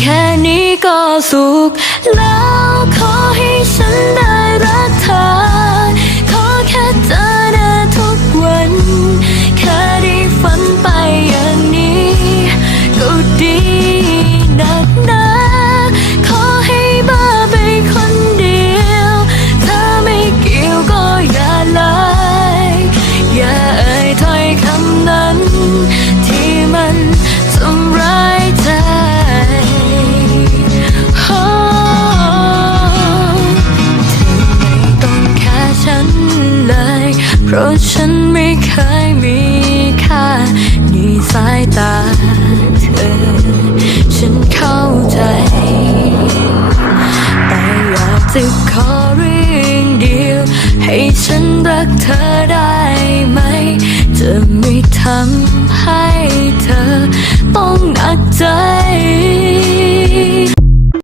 แค่นี้ก็สุขแล้วขอให้ฉันได้รักเธอขอแค่เจอหน้าทุกวันแค่ได้ฝันไปอย่างนี้ก็ดีนักหนาขอให้บ้าไปคนเดียวถ้าไม่เกี่ยวก็อย่าเลยอย่าเอ่ยถ้อยคำนั้นที่มันทำร้ายใจเธอไม่ต้องแค่ฉันเลยเพราะฉันไม่เคยมีค่าในสายตาเธอฉันเข้าใจแต่อยากจะขอเรื่องเดียวให้ฉันรักเธอได้ไหมจะไม่ทำ